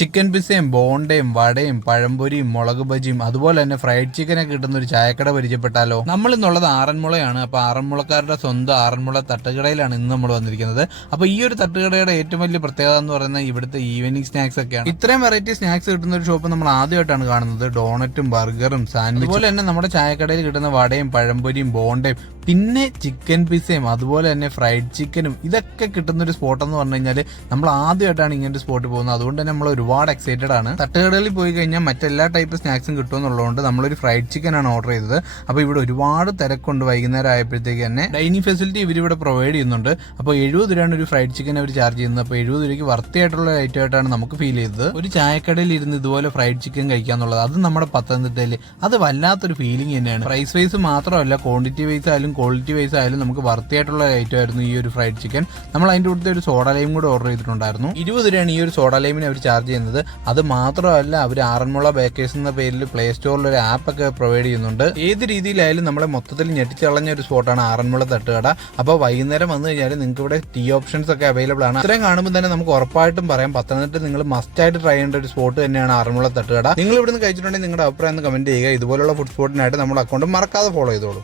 Chicken പിസയും ബോണ്ടയും വടയും പഴംപൊരിയും മുളക് ബജിയും അതുപോലെ തന്നെ ഫ്രൈഡ് ചിക്കനൊക്കെ കിട്ടുന്ന ഒരു ചായക്കട പരിചയപ്പെട്ടാലോ? നമ്മൾ ഇന്നുള്ളത് ആറന്മുളയാണ്. അപ്പൊ ആറന്മുളക്കാരുടെ സ്വന്തം ആറന്മുള തട്ടുകടയിലാണ് ഇന്ന് നമ്മൾ വന്നിരിക്കുന്നത്. അപ്പൊ ഈ ഒരു തട്ടുകടയുടെ ഏറ്റവും വലിയ പ്രത്യേകത എന്ന് പറയുന്നത് ഇവിടുത്തെ ഈവനിങ് സ്നാക്സ് ഒക്കെയാണ്. ഇത്രയും വെറൈറ്റി സ്നാക്സ് കിട്ടുന്ന ഒരു ഷോപ്പ് നമ്മൾ ആദ്യമായിട്ടാണ് കാണുന്നത്. ഡോണറ്റും ബർഗറും സാൻഡ്വിച്ചും അതുപോലെ തന്നെ നമ്മുടെ ചായക്കടയിൽ കിട്ടുന്ന വടയും പഴംപൊരിയും ബോണ്ടയും പിന്നെ ചിക്കൻ പിസയും അതുപോലെ തന്നെ ഫ്രൈഡ് ചിക്കനും ഇതൊക്കെ കിട്ടുന്ന ഒരു സ്പോട്ട് എന്ന് പറഞ്ഞു കഴിഞ്ഞാൽ നമ്മൾ ആദ്യമായിട്ടാണ് ഇങ്ങനത്തെ സ്പോട്ടിൽ പോകുന്നത്. അതുകൊണ്ട് തന്നെ നമ്മൾ ഒരുപാട് എക്സൈറ്റഡ് ആണ്. തട്ടുകടകളിൽ പോയി കഴിഞ്ഞാൽ മറ്റെല്ലാ ടൈപ്പ് സ്നാക്സും കിട്ടുമെന്നുള്ളതുകൊണ്ട് നമ്മളൊരു ഫ്രൈഡ് ചിക്കൻ ആണ് ഓർഡർ ചെയ്തത്. അപ്പോൾ ഇവിടെ ഒരുപാട് തിരക്കുണ്ട്. വൈകുന്നേരം ആയപ്പോഴത്തേക്ക് തന്നെ ഡൈനിങ് ഫെസിലിറ്റി ഇവരിവിടെ പ്രൊവൈഡ് ചെയ്യുന്നുണ്ട്. അപ്പോൾ 70 രൂപയാണ് ഒരു ഫ്രൈഡ് ചിക്കൻ അവർ ചാർജ് ചെയ്യുന്നത്. അപ്പോൾ 70 രൂപയ്ക്ക് വർത്തിയായിട്ടുള്ള ഐറ്റം ആയിട്ടാണ് നമുക്ക് ഫീൽ ചെയ്തത്. ഒരു ചായക്കടയിൽ ഇരുന്ന് ഇതുപോലെ ഫ്രൈഡ് ചിക്കൻ കഴിക്കാന്നുള്ളത് അത് നമ്മുടെ പത്തനംതിട്ടയിൽ അത് വല്ലാത്തൊരു ഫീലിംഗ് തന്നെയാണ്. പ്രൈസ് വൈസ് മാത്രമല്ല, ക്വാണ്ടിറ്റി വൈസ് ആയാലും ക്വാളിറ്റി വൈസ് ആയാലും നമുക്ക് വർത്തിയായിട്ടുള്ള ഐറ്റം ആയിരുന്നു ഈ ഒരു ഫ്രൈഡ് ചിക്കൻ. നമ്മൾ അതിൻ്റെ കൂടെ ഒരു സോഡ ലൈം കൂടെ ഓർഡർ ചെയ്തിട്ടുണ്ടായിരുന്നു. 20 രൂപയാണ് ഈ ഒരു സോഡ ലൈമിന് അവർ ചാർജ് ചെയ്യുന്നത്. അത് മാത്രമല്ല, അവർ ആറന്മുള ബേക്കേഴ്സ് എന്ന പേരിൽ പ്ലേ സ്റ്റോറിൽ ഒരു ആപ്പ് ഒക്കെ പ്രൊവൈഡ് ചെയ്യുന്നുണ്ട്. ഏത് രീതിയിലായാലും നമ്മളെ മൊത്തത്തിൽ ഞെട്ടിച്ചളഞ്ഞ ഒരു സ്പോട്ടാണ് ആറന്മുള തട്ടുകട. അപ്പോൾ വൈകുന്നേരം വന്നു കഴിഞ്ഞാൽ നിങ്ങൾക്ക് ഇവിടെ ടീ ഓപ്ഷൻസ് ഒക്കെ അവൈലബിൾ ആണ്. ഇത്രയും കാണുമ്പോൾ തന്നെ നമുക്ക് ഉറപ്പായിട്ടും പറയാം പത്തനംതിട്ട നിങ്ങൾ മസ്റ്റ് ആയിട്ട് ട്രൈ ചെയ്യേണ്ട ഒരു സ്പോട്ട് തന്നെയാണ് ആറന്മുള തട്ടുകട. നിങ്ങൾ ഇവിടുന്ന് കഴിച്ചിട്ടുണ്ടെങ്കിൽ നിങ്ങളുടെ അഭിപ്രായം കമന്റ് ചെയ്യുക. ഇതുപോലുള്ള ഫുഡ് സ്പോട്ടിനായിട്ട് നമ്മുടെ അക്കൗണ്ട് മറക്കാതെ ഫോളോ ചെയ്തോളൂ.